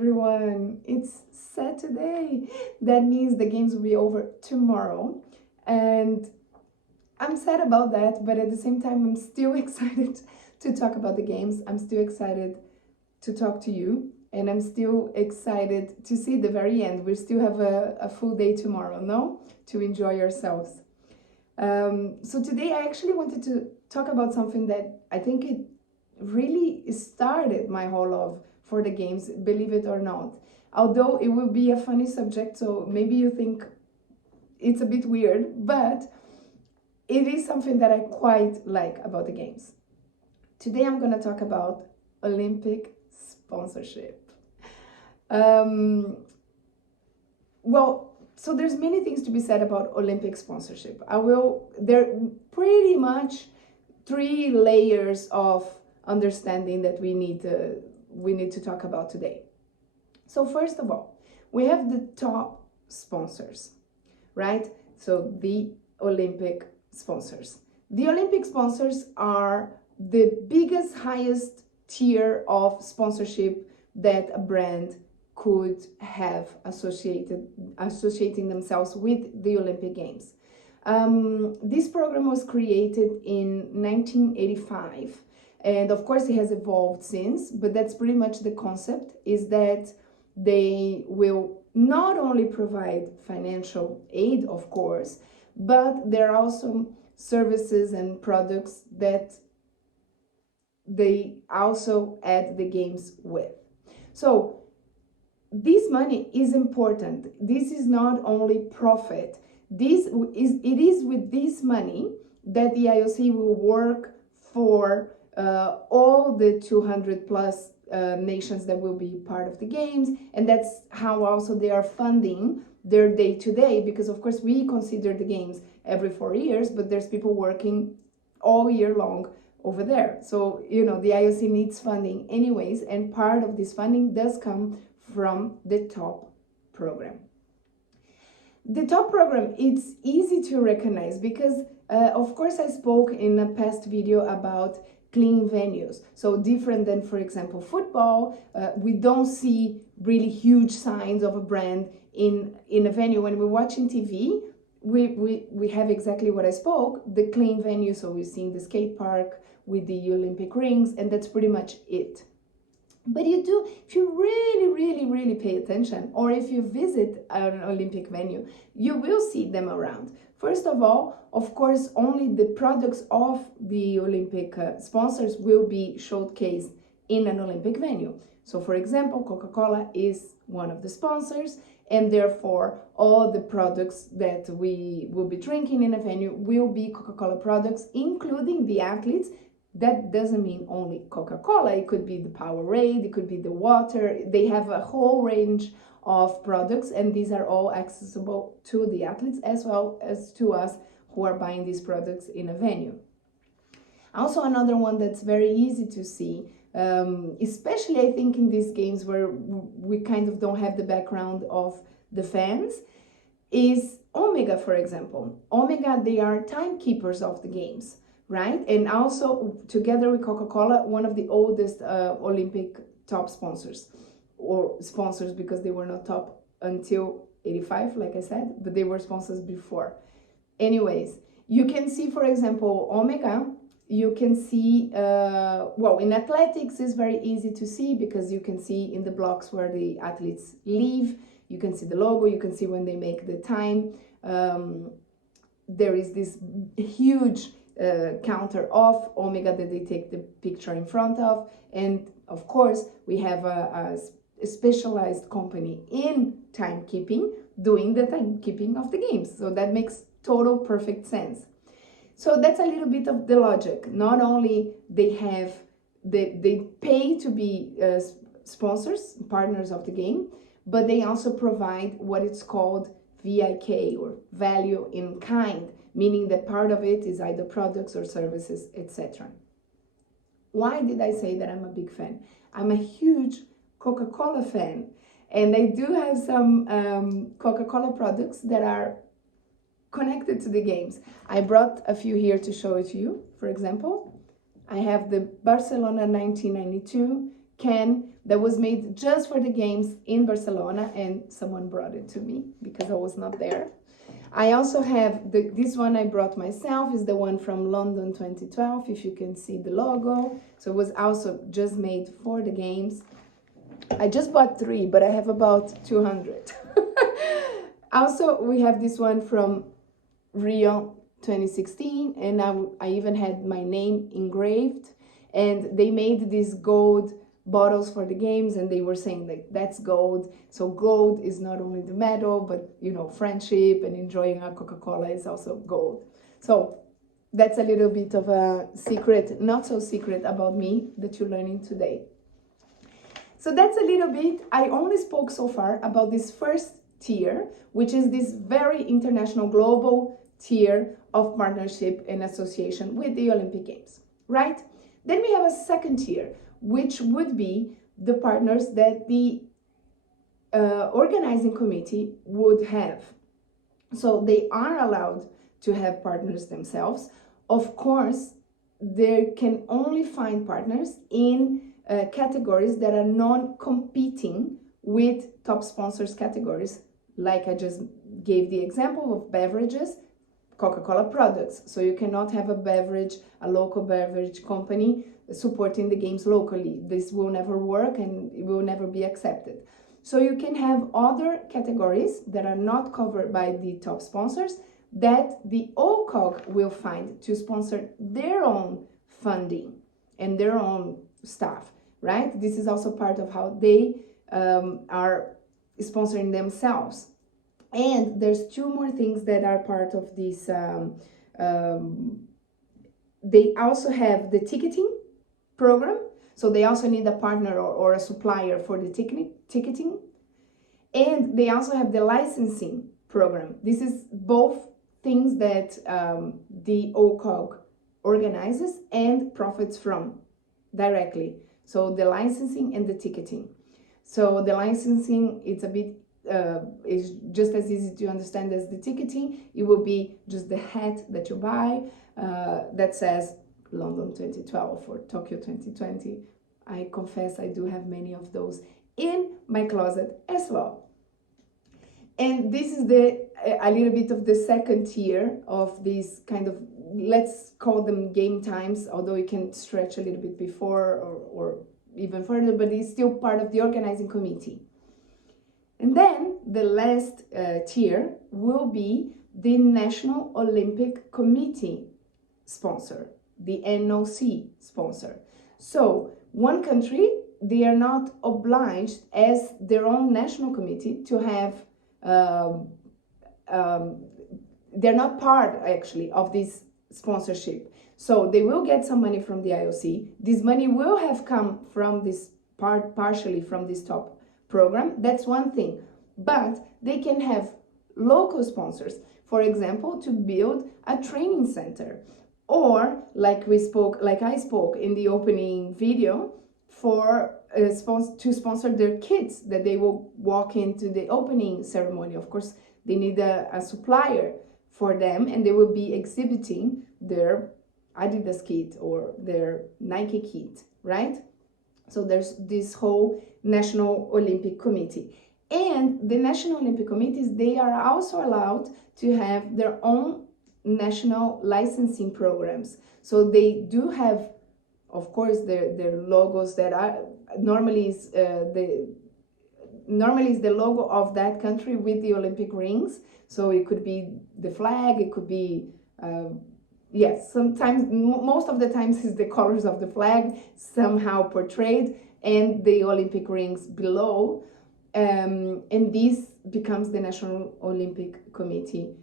everyone. It's Saturday. That means the games will be over tomorrow. And I'm sad about that, but at the same time, I'm still excited to talk about the games. I'm still excited to talk to you. And I'm still excited to see the very end. We still have a full day tomorrow, no? To enjoy yourselves. So today I actually wanted to talk about something that I think it really started my whole love for the games, believe it or not. Although it will be a funny subject, so maybe you think it's a bit weird, but it is something that I quite like about the games. Today I'm going to talk about Olympic sponsorship. So there's many things to be said about Olympic sponsorship. There are pretty much 3 layers of understanding that we need to talk about today. So first of all, we have the top sponsors, right? So the Olympic sponsors. The Olympic sponsors are the biggest, highest tier of sponsorship that a brand could have associating themselves with the Olympic Games. This program was created in 1985, and of course it has evolved since, but that's pretty much the concept, is that they will not only provide financial aid, of course, but there are also services and products that they also add the games with. So this money is important. This is not only profit. It is with this money that the IOC will work for all the 200 plus nations that will be part of the games, and that's how also they are funding their day-to-day, because of course we consider the games every 4 years, but there's people working all year long over there. So, the IOC needs funding anyways, and part of this funding does come from the top program. The top program, it's easy to recognize because, of course, I spoke in a past video about clean venues. So different than, for example, football, we don't see really huge signs of a brand in a venue. When we're watching TV, we have exactly what I spoke, the clean venue. So we've seen the skate park with the Olympic rings, and that's pretty much it. But if you really pay attention, or if you visit an Olympic venue, you will see them around. First of all, of course, only the products of the Olympic sponsors will be showcased in an Olympic venue. So for example, Coca-Cola is one of the sponsors, and therefore all the products that we will be drinking in a venue will be Coca-Cola products, including the athletes. That doesn't mean only Coca-Cola. It could be the Powerade, it could be the water. They have a whole range of products, and these are all accessible to the athletes as well as to us who are buying these products in a venue. Also, another one that's very easy to see, especially I think in these games where we kind of don't have the background of the fans, is Omega, for example. Omega, they are timekeepers of the games, right? And also, together with Coca-Cola, one of the oldest Olympic top sponsors, or sponsors because they were not top until 85, like I said, but they were sponsors before. Anyways, you can see, for example, Omega, you can see, in athletics it's very easy to see because you can see in the blocks where the athletes leave, you can see the logo, you can see when they make the time. There is this huge counter of Omega that they take the picture in front of, and of course we have a specialized company in timekeeping doing the timekeeping of the games, so that makes total perfect sense. So that's a little bit of the logic. Not only they pay to be sponsors, partners of the game, but they also provide what it's called VIK, or value in kind, meaning that part of it is either products or services, etc. Why did I say that I'm a big fan? I'm a huge Coca-Cola fan, and I do have some Coca-Cola products that are connected to the games. I brought a few here to show it to you. For example, I have the Barcelona 1992 can that was made just for the games in Barcelona, and someone brought it to me because I was not there. I also have this one I brought myself, is the one from London 2012, if you can see the logo. So it was also just made for the games. I just bought 3, but I have about 200. Also, we have this one from Rio 2016, and I even had my name engraved, and they made these gold bottles for the games, and they were saying like, that's gold. So gold is not only the medal, but you know, friendship and enjoying a Coca-Cola is also gold. So that's a little bit of a secret, not so secret, about me that you're learning today. So that's a little bit. I only spoke so far about this first tier, which is this very international global tier of partnership and association with the Olympic Games, right? Then we have a second tier, which would be the partners that the organizing committee would have. So they are allowed to have partners themselves. Of course, they can only find partners in categories that are non-competing with top sponsors categories, like I just gave the example of beverages, Coca-Cola products. So you cannot have a local beverage company supporting the games locally. This will never work and it will never be accepted. So you can have other categories that are not covered by the top sponsors that the OCOG will find to sponsor their own funding and their own staff, right? This is also part of how they are sponsoring themselves. And there's 2 more things that are part of this. They also have the ticketing program. So they also need a partner or a supplier for the ticketing. And they also have the licensing program. This is both things that the OCOG organizes and profits from directly. So the licensing and the ticketing. So the licensing, it's a bit is just as easy to understand as the ticketing. It will be just the hat that you buy that says London 2012 or Tokyo 2020. I confess I do have many of those in my closet as well. And this is a little bit of the second tier of these kind of, let's call them game times, although you can stretch a little bit before or even further, but it's still part of the organizing committee. And then the last tier will be the National Olympic Committee sponsor, the NOC sponsor. So one country, they are not obliged as their own national committee to have, they're not part actually of this sponsorship. So they will get some money from the IOC. This money will have come from this partially from this top program. That's one thing. But they can have local sponsors, for example, to build a training center, or like I spoke in the opening video, for to sponsor their kids that they will walk into the opening ceremony. Of course, they need a supplier for them, and they will be exhibiting their Adidas kit or their Nike kit, right? So there's this whole National Olympic Committee. And the National Olympic Committees, they are also allowed to have their own national licensing programs. So they do have, of course, their logos that are normally is the logo of that country with the Olympic rings. So it could be the flag, it could be yes, sometimes, most of the times is the colors of the flag somehow portrayed and the Olympic rings below. And this becomes the National Olympic Committee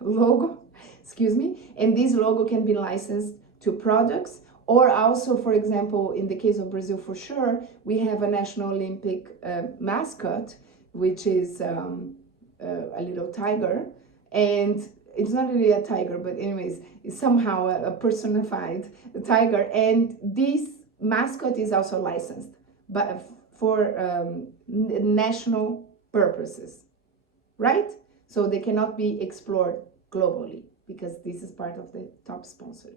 logo, excuse me. And this logo can be licensed to products, or also, for example, in the case of Brazil, for sure, we have a National Olympic mascot, which is a little tiger. And it's not really a tiger, but anyways, it's somehow a personified tiger. And this mascot is also licensed, but for national purposes, right? So they cannot be explored globally because this is part of the top sponsor.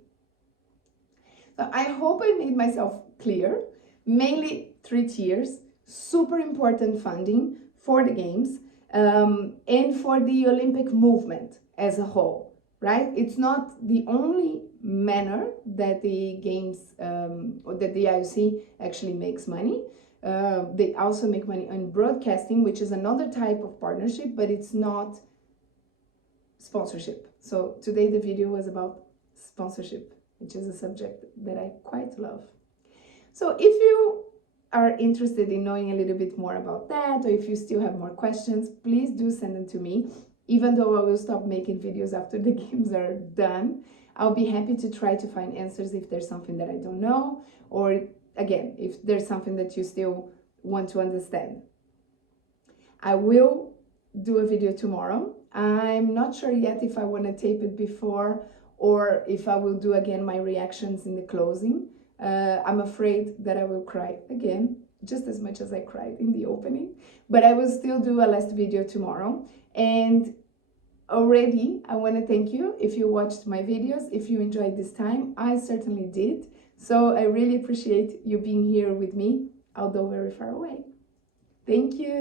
I hope I made myself clear. Mainly 3 tiers, super important funding for the games, and for the Olympic movement as a whole, right? It's not the only manner that the games, or that the IOC actually makes money. They also make money on broadcasting, which is another type of partnership, but it's not sponsorship. So today the video was about sponsorship, which is a subject that I quite love. So if you are interested in knowing a little bit more about that, or if you still have more questions, please do send them to me. Even though I will stop making videos after the games are done, I'll be happy to try to find answers if there's something that I don't know, or again, if there's something that you still want to understand. I will do a video tomorrow. I'm not sure yet if I want to tape it before or if I will do again my reactions in the closing. I'm afraid that I will cry again, just as much as I cried in the opening, but I will still do a last video tomorrow. And already I want to thank you if you watched my videos, if you enjoyed this time. I certainly did. So I really appreciate you being here with me, although very far away. Thank you.